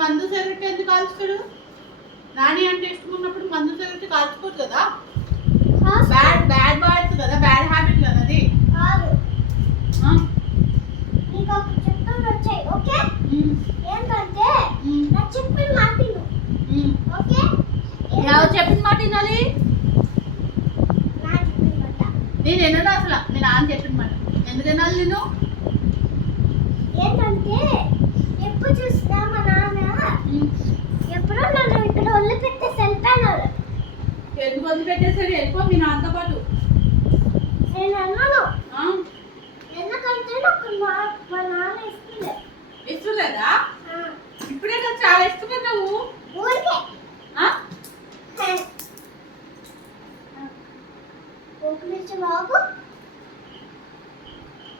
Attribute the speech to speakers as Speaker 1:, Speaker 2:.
Speaker 1: మందు సిగరెట్ ఎందుకు కాలుస్తాడు నాని అంటే ఇష్టం ఉన్నప్పుడు మందు సిగరెట్ కాల్చుకోదు కదా. బ్యాడ్ బ్యాడ్ బాయ్స్ కదా బ్యాడ్ హ్యాబిట్ కదా అది.
Speaker 2: ఓకే? ఏంటంటే నా. ఓకే?
Speaker 1: ఎవరు చెప్పిన మాట వినాలి?
Speaker 2: నా చెప్పులు మాట.
Speaker 1: నేను వినను అసలు. నేను నాన్న చెప్పిన మాట. ఎందుకు వినాలి నేను?
Speaker 2: ఎందుకు వదిలిపెట్టేసాడు వెళ్ళిపో మీ నాన్నతో పాటు. ఇస్తులేదా
Speaker 1: ఇప్పుడే నాకు చాలా ఇష్టపడి నువ్వు. బాబు